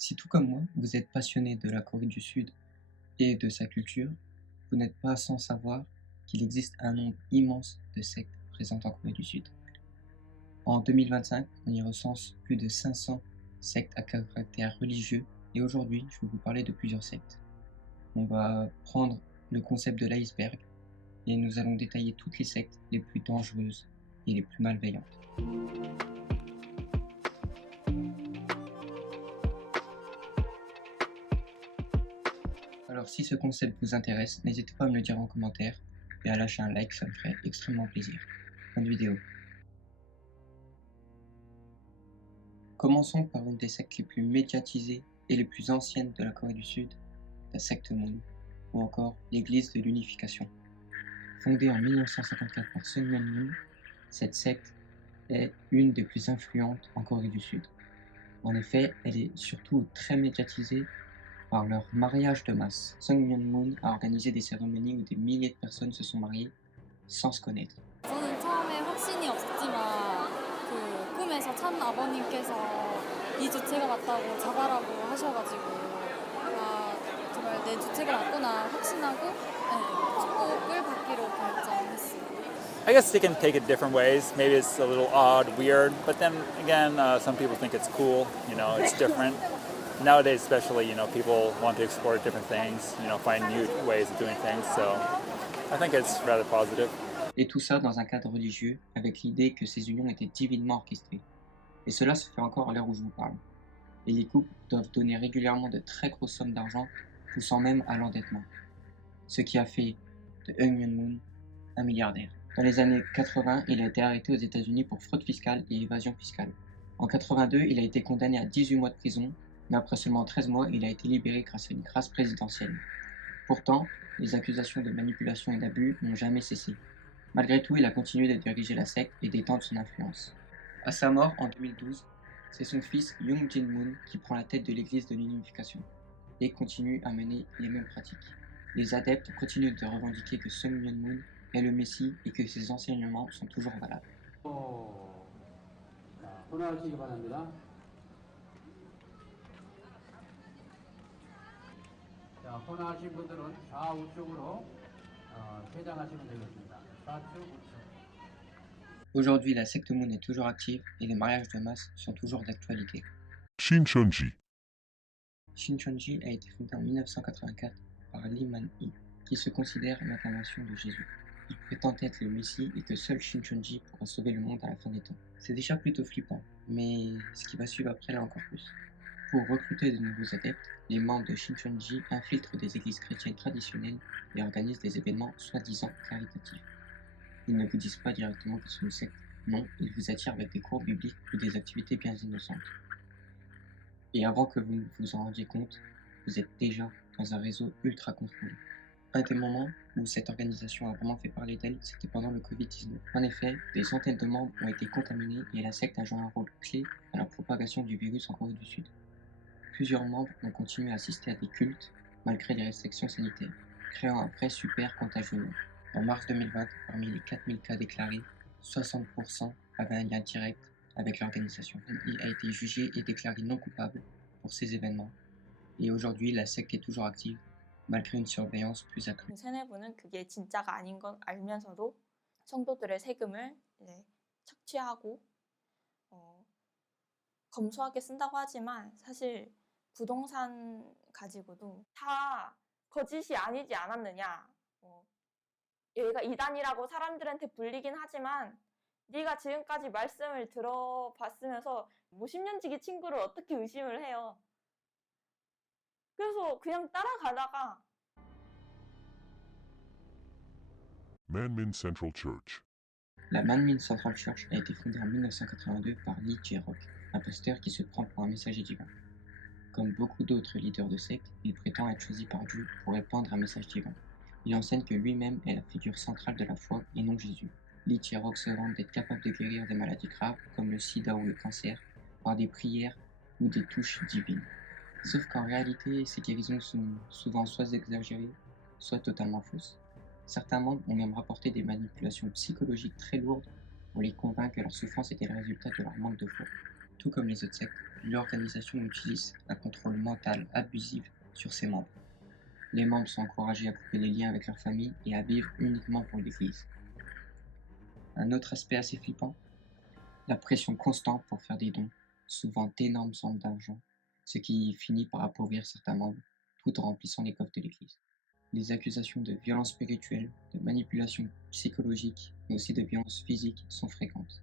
Si tout comme moi, vous êtes passionné de la Corée du Sud et de sa culture, vous n'êtes pas sans savoir qu'il existe un nombre immense de sectes présentes en Corée du Sud. En 2025, on y recense plus de 500 sectes à caractère religieux et aujourd'hui, je vais vous parler de plusieurs sectes. On va prendre le concept de l'iceberg et nous allons détailler toutes les sectes les plus dangereuses et les plus malveillantes. Alors si ce concept vous intéresse, n'hésitez pas à me le dire en commentaire et à lâcher un like, ça me ferait extrêmement plaisir. Bonne vidéo. Commençons par une des sectes les plus médiatisées et les plus anciennes de la Corée du Sud, la secte Moon, ou encore l'Église de l'Unification. Fondée en 1954 par Sun Myung-moon, cette secte est une des plus influentes en Corée du Sud. En effet, elle est surtout très médiatisée par leur mariage de masse. Sun Myung-moon a organisé des cérémonies où des milliers de personnes se sont mariées sans se connaître. 저는 처음에 확신이 없었지만 꿈에서 참 아버님께서 이 주책을 맡다고 잡아라고 하셔가지고 정말 내 주책을 맡구나 확신하고 축복을 받기로 결정했어요. I guess they can take it different ways. Maybe it's a little odd, weird, but then again, some people think it's cool. It's different. Nowadays, especially, people want to explore different things. Find new ways of doing things. So I think it's rather positive. Et tout ça dans un cadre religieux, avec l'idée que ces unions étaient divinement orchestrées. Et cela se fait encore à l'heure où je vous parle. Et les couples doivent donner régulièrement de très grosses sommes d'argent, poussant même à l'endettement. Ce qui a fait de Eun Myung-moon un milliardaire. Dans les années 80, il a été arrêté aux États-Unis pour fraude fiscale et évasion fiscale. En 82, il a été condamné à 18 mois de prison, mais après seulement 13 mois, il a été libéré grâce à une grâce présidentielle. Pourtant, les accusations de manipulation et d'abus n'ont jamais cessé. Malgré tout, il a continué de diriger la secte et d'étendre son influence. À sa mort en 2012, c'est son fils Young Jin-moon qui prend la tête de l'église de l'unification et continue à mener les mêmes pratiques. Les adeptes continuent de revendiquer que Sun Myung-moon est le Messie et que ses enseignements sont toujours valables. 혼화하신 분들은 좌우쪽으로 퇴장하시면 되겠습니다. 좌측 우측. Aujourd'hui, la secte Moon est toujours active et les mariages de masse sont toujours d'actualité. Shincheonji. Shincheonji a été fondé en 1984 par Lee Man-hee, qui se considère l'incarnation de Jésus. Il prétend être le Messie et que seul Shincheonji pourra sauver le monde à la fin des temps. C'est déjà plutôt flippant, mais ce qui va suivre après l'est encore plus. Pour recruter de nouveaux adeptes, les membres de Shincheonji infiltrent des églises chrétiennes traditionnelles et organisent des événements soi-disant caritatifs. Ils ne vous disent pas directement qu'ils sont une secte, non, ils vous attirent avec des cours bibliques ou des activités bien innocentes. Et avant que vous ne vous en rendiez compte, vous êtes déjà dans un réseau ultra contrôlé. Un des moments où cette organisation a vraiment fait parler d'elle, c'était pendant le Covid-19. En effet, des centaines de membres ont été contaminés et la secte a joué un rôle clé dans la propagation du virus en Corée du Sud. Plusieurs membres ont continué à assister à des cultes malgré les restrictions sanitaires, créant un vrai super contagieux. En mars 2020, parmi les 4000 cas déclarés, 60% avaient un lien direct avec l'organisation. Il a été jugé et déclaré non coupable pour ces événements. Et aujourd'hui, la secte est toujours active, malgré une surveillance plus accrue. 세네부는 그게 진짜가 아닌 건 알면서도 성도들의 세금을 착취하고 검소하게 쓴다고 하지만 사실 부동산 가지고도 다 거짓이 아니지 않았느냐. 얘가 이단이라고 사람들한테 불리긴 하지만 네가 지금까지 말씀을 들어봤으면서 뭐 10년지기 친구를 어떻게 의심을 해요. 그래서 그냥 따라가다가 Manmin Central Church. La Manmin Central Church a été fondée en 1982 par Lee Jae-rock, un pasteur qui se prend pour un messager divin. Comme beaucoup d'autres leaders de secte, il prétend être choisi par Dieu pour répandre un message divin. Il enseigne que lui-même est la figure centrale de la foi et non Jésus. Lee Jae-rock se vante d'être capable de guérir des maladies graves comme le sida ou le cancer par des prières ou des touches divines. Sauf qu'en réalité, ces guérisons sont souvent soit exagérées, soit totalement fausses. Certains membres ont même rapporté des manipulations psychologiques très lourdes pour les convaincre que leur souffrance était le résultat de leur manque de foi. Tout comme les autres sectes, l'organisation utilise un contrôle mental abusif sur ses membres. Les membres sont encouragés à couper les liens avec leur famille et à vivre uniquement pour l'Église. Un autre aspect assez flippant, la pression constante pour faire des dons, souvent d'énormes sommes d'argent, ce qui finit par appauvrir certains membres, tout en remplissant les coffres de l'Église. Les accusations de violence spirituelle, de manipulation psychologique, mais aussi de violence physique sont fréquentes.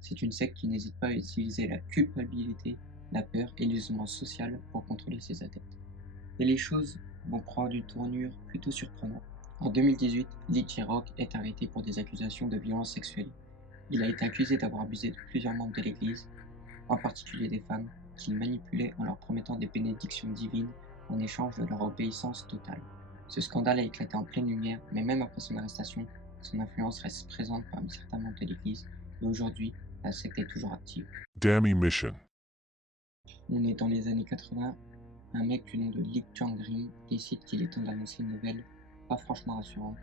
C'est une secte qui n'hésite pas à utiliser la culpabilité, la peur et l'isolement social pour contrôler ses adeptes. Et les choses vont prendre une tournure plutôt surprenante. En 2018, Lee Jae-rock est arrêté pour des accusations de violence sexuelle. Il a été accusé d'avoir abusé de plusieurs membres de l'Église, en particulier des femmes, qu'il manipulait en leur promettant des bénédictions divines en échange de leur obéissance totale. Ce scandale a éclaté en pleine lumière, mais même après son arrestation, son influence reste présente parmi certains membres de l'Église, et aujourd'hui, la secte est toujours active. Dammy Mission. On est dans les années 80, un mec du nom de Lee Chang-rim décide qu'il est temps d'annoncer une nouvelle pas franchement rassurante.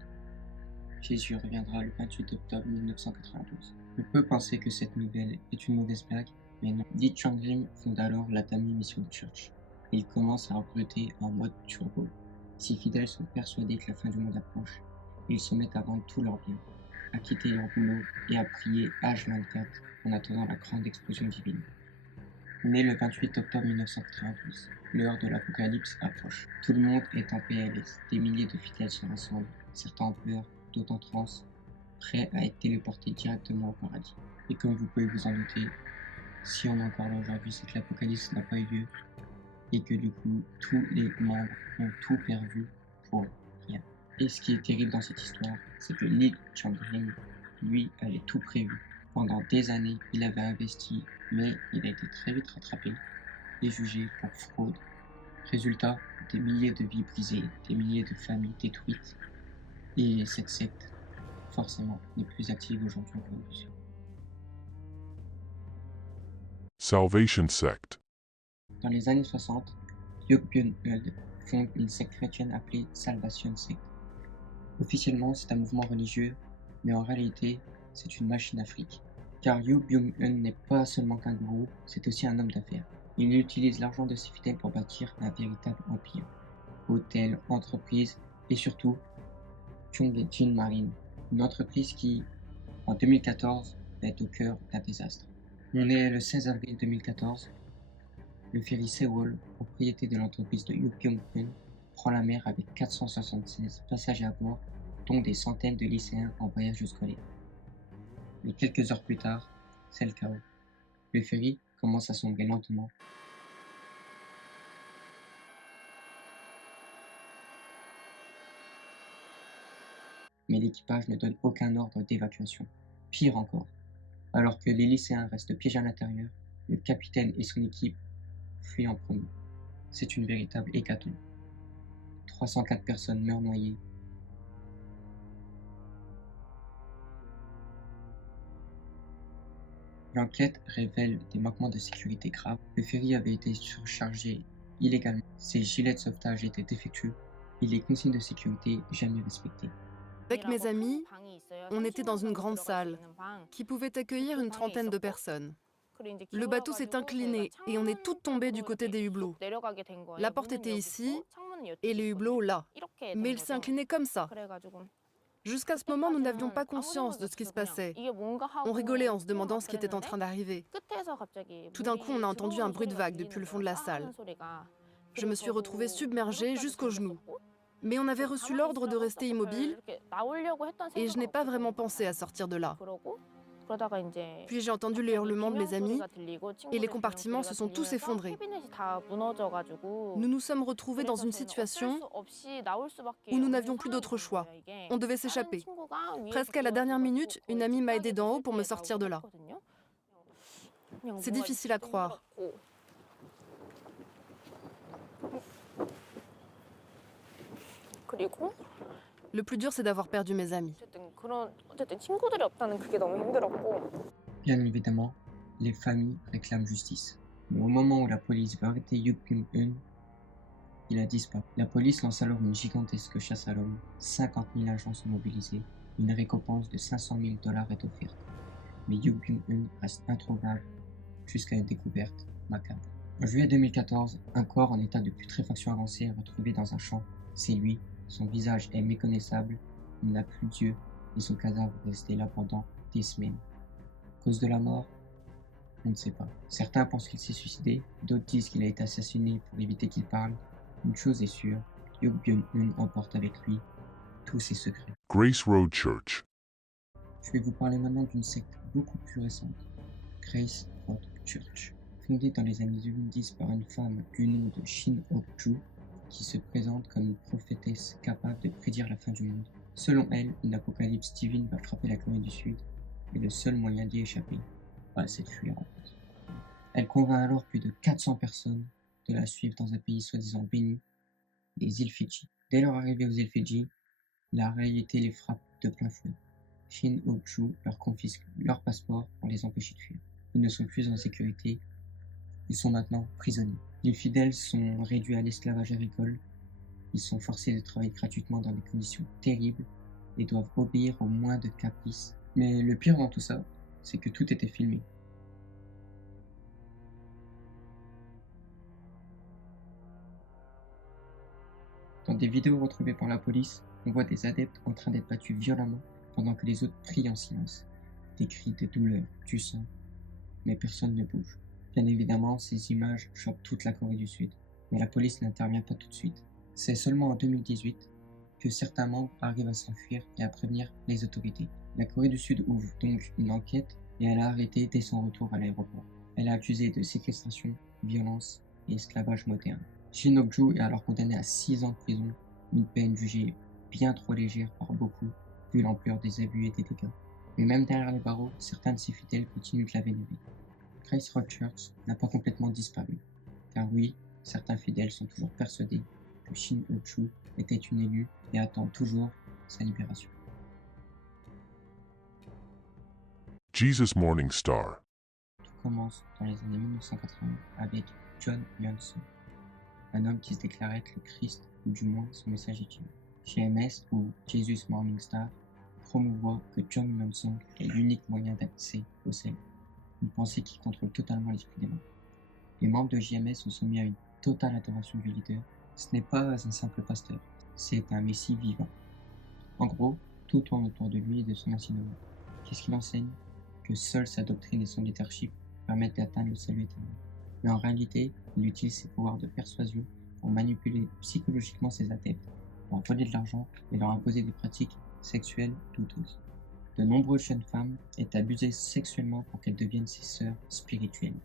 Jésus reviendra le 28 octobre 1992. On peut penser que cette nouvelle est une mauvaise blague, mais non. Lee Chang-rim fonde alors la Dammy Mission Church. Il commence à recruter en mode turbo. Ses fidèles sont persuadés que la fin du monde approche. Ils se mettent à vendre tous leurs biens, à quitter leur boulot et à prier H24 en attendant la grande explosion divine. Né le 28 octobre 1992, l'heure de l'apocalypse approche. Tout le monde est en PLS, des milliers de fidèles se rassemblent, certains en pleurs, d'autres en transe, prêts à être téléportés directement au paradis. Et comme vous pouvez vous en douter, si on est encore là aujourd'hui, c'est que l'apocalypse n'a pas eu lieu et que du coup, tous les membres ont tout perdu pour rien. Et ce qui est terrible dans cette histoire, c'est que Lee Chang-rim, lui, avait tout prévu. Pendant des années, il avait investi, mais il a été très vite rattrapé et jugé pour fraude. Résultat, des milliers de vies brisées, des milliers de familles détruites. Et cette secte, forcément, n'est plus active aujourd'hui en Russie. Salvation Sect. Dans les années 60, Hyuk Byung-hul fonde une secte chrétienne appelée Salvation Sect. Officiellement, c'est un mouvement religieux, mais en réalité, c'est une machine à fric. Car Hyuk Byung-hul n'est pas seulement qu'un gourou, c'est aussi un homme d'affaires. Il utilise l'argent de ses fidèles pour bâtir un véritable empire. Hôtels, entreprises et surtout Chongjin Marine, une entreprise qui, en 2014, va être au cœur d'un désastre. On est le 16 avril 2014. Le ferry Sewol, propriété de l'entreprise de Hyuk Byung-hul, prend la mer avec 476 passagers à bord, dont des centaines de lycéens en voyage scolaire. Mais quelques heures plus tard, c'est le chaos. Le ferry commence à sombrer lentement. Mais l'équipage ne donne aucun ordre d'évacuation. Pire encore, alors que les lycéens restent piégés à l'intérieur, le capitaine et son équipe fuient en premier. C'est une véritable hécatombe. 304 personnes meurent noyées. L'enquête révèle des manquements de sécurité graves. Le ferry avait été surchargé illégalement, ses gilets de sauvetage étaient défectueux et les consignes de sécurité jamais respectées. Avec mes amis, on était dans une grande salle qui pouvait accueillir une trentaine de personnes. Le bateau s'est incliné et on est toutes tombées du côté des hublots. La porte était ici et les hublots là. Mais il s'est incliné comme ça. Jusqu'à ce moment, nous n'avions pas conscience de ce qui se passait. On rigolait en se demandant ce qui était en train d'arriver. Tout d'un coup, on a entendu un bruit de vague depuis le fond de la salle. Je me suis retrouvée submergée jusqu'aux genoux. Mais on avait reçu l'ordre de rester immobile et je n'ai pas vraiment pensé à sortir de là. Puis j'ai entendu les hurlements de mes amis et les compartiments se sont tous effondrés. Nous nous sommes retrouvés dans une situation où nous n'avions plus d'autre choix. On devait s'échapper. Presque à la dernière minute, une amie m'a aidée d'en haut pour me sortir de là. C'est difficile à croire. Le plus dur, c'est d'avoir perdu mes amis. Bien évidemment, les familles réclament justice. Mais au moment où la police veut arrêter Hyuk Byung-hul, il a disparu. La police lance alors une gigantesque chasse à l'homme. 50 000 agents sont mobilisés. Une récompense de 500 000 $ est offerte. Mais Hyuk Byung-hul reste introuvable jusqu'à une découverte macabre. En juillet 2014, un corps en état de putréfaction avancée est retrouvé dans un champ. C'est lui, son visage est méconnaissable, il n'a plus d'yeux et son cadavre est resté là pendant des semaines. Cause de la mort? On ne sait pas. Certains pensent qu'il s'est suicidé, d'autres disent qu'il a été assassiné pour éviter qu'il parle. Une chose est sûre, Hyuk Byung-hun emporte avec lui tous ses secrets. Grace Road Church. Je vais vous parler maintenant d'une secte beaucoup plus récente, Grace Road Church. Fondée dans les années 2010 par une femme du nom de Shin Ok-ju, qui se présente comme une prophétesse capable de prédire la fin du monde. Selon elle, une apocalypse divine va frapper la Corée du Sud, et le seul moyen d'y échapper, c'est de fuir en fait. Elle convainc alors plus de 400 personnes de la suivre dans un pays soi-disant béni, les îles Fidji. Dès leur arrivée aux îles Fidji, la réalité les frappe de plein fouet. Shin Ok-ju leur confisque leur passeport pour les empêcher de fuir. Ils ne sont plus en sécurité, ils sont maintenant prisonniers. Les fidèles sont réduits à l'esclavage agricole, ils sont forcés de travailler gratuitement dans des conditions terribles et doivent obéir au moindre caprice. Mais le pire dans tout ça, c'est que tout était filmé. Dans des vidéos retrouvées par la police, on voit des adeptes en train d'être battus violemment pendant que les autres prient en silence. Des cris de douleur, du sang, mais personne ne bouge. Bien évidemment, ces images choquent toute la Corée du Sud, mais la police n'intervient pas tout de suite. C'est seulement en 2018 que certains membres arrivent à s'enfuir et à prévenir les autorités. La Corée du Sud ouvre donc une enquête et elle a arrêté dès son retour à l'aéroport. Elle a accusé de séquestration, violence et esclavage moderne. Shin Ok-ju est alors condamné à 6 ans de prison, une peine jugée bien trop légère par beaucoup vu l'ampleur des abus et des dégâts. Mais même derrière les barreaux, certains de ses fidèles continuent de la vénérer. Grace Road Church n'a pas complètement disparu, car oui, certains fidèles sont toujours persuadés que Shin Ok-ju était une élue et attend toujours sa libération. Jesus Morning Star. Tout commence dans les années 1980 avec John Hyun-soo, un homme qui se déclarait être le Christ, ou du moins son message est utile. JMS, ou Jesus Morning Star, promouvoit que John Hyun-soo est l'unique moyen d'accès au ciel, une pensée qui contrôle totalement l'esprit des membres. Les membres de JMS sont soumis à une totale adoration du leader. Ce n'est pas un simple pasteur, c'est un messie vivant. En gros, tout tourne autour de lui et de son enseignement. Qu'est-ce qu'il enseigne? Que seule sa doctrine et son leadership permettent d'atteindre le salut éternel. Mais en réalité, il utilise ses pouvoirs de persuasion pour manipuler psychologiquement ses adeptes, leur voler de l'argent et leur imposer des pratiques sexuelles douteuses. De nombreuses jeunes femmes est abusées sexuellement pour qu'elles deviennent ses sœurs spirituelles.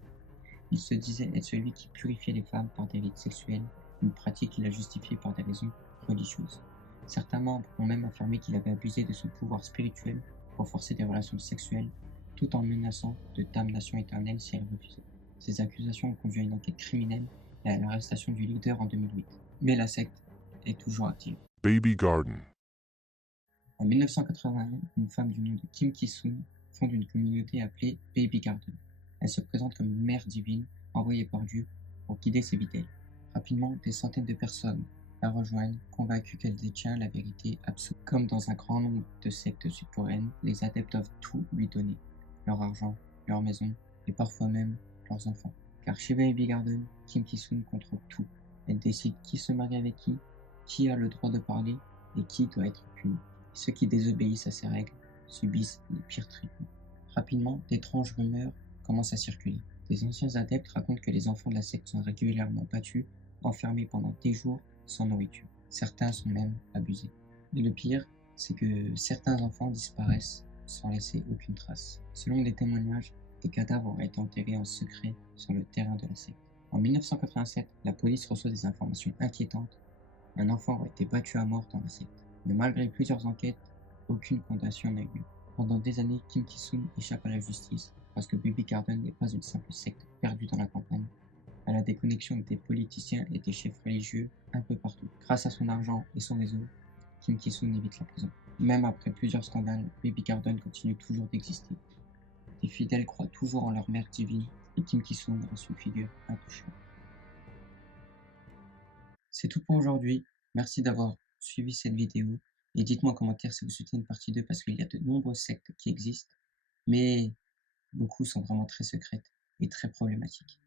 Il se disait être celui qui purifiait les femmes par des rites sexuels, une pratique qu'il a justifiée par des raisons religieuses. Certains membres ont même affirmé qu'il avait abusé de son pouvoir spirituel pour forcer des relations sexuelles, tout en menaçant de damnation éternelle si elles refusaient. Ces accusations ont conduit à une enquête criminelle et à l'arrestation du leader en 2008. Mais la secte est toujours active. Baby Garden. En 1981, une femme du nom de Kim Ki-soon fonde une communauté appelée Baby Garden. Elle se présente comme une mère divine envoyée par Dieu pour guider ses fidèles. Rapidement, des centaines de personnes la rejoignent, convaincues qu'elle détient la vérité absolue. Comme dans un grand nombre de sectes sud-coréennes, les adeptes doivent tout lui donner. Leur argent, leur maison et parfois même leurs enfants. Car chez Baby Garden, Kim Ki-soon contrôle tout. Elle décide qui se marie avec qui a le droit de parler et qui doit être puni. Ceux qui désobéissent à ces règles subissent les pires traitements. Rapidement, d'étranges rumeurs commencent à circuler. Des anciens adeptes racontent que les enfants de la secte sont régulièrement battus, enfermés pendant des jours sans nourriture. Certains sont même abusés. Et le pire, c'est que certains enfants disparaissent sans laisser aucune trace. Selon des témoignages, des cadavres auraient été enterrés en secret sur le terrain de la secte. En 1987, la police reçoit des informations inquiétantes. Un enfant aurait été battu à mort dans la secte. Mais malgré plusieurs enquêtes, aucune condamnation n'a eu lieu. Pendant des années, Kim Ki-soon échappe à la justice parce que Baby Garden n'est pas une simple secte perdue dans la campagne. Elle a des connexions avec des politiciens et des chefs religieux un peu partout. Grâce à son argent et son réseau, Kim Ki-soon évite la prison. Même après plusieurs scandales, Baby Garden continue toujours d'exister. Les fidèles croient toujours en leur mère divine et Kim Ki-soon reste une figure intouchable. C'est tout pour aujourd'hui. Merci d'avoir suivi cette vidéo et dites-moi en commentaire si vous souhaitez une partie 2 parce qu'il y a de nombreuses sectes qui existent, mais beaucoup sont vraiment très secrètes. est très problématique.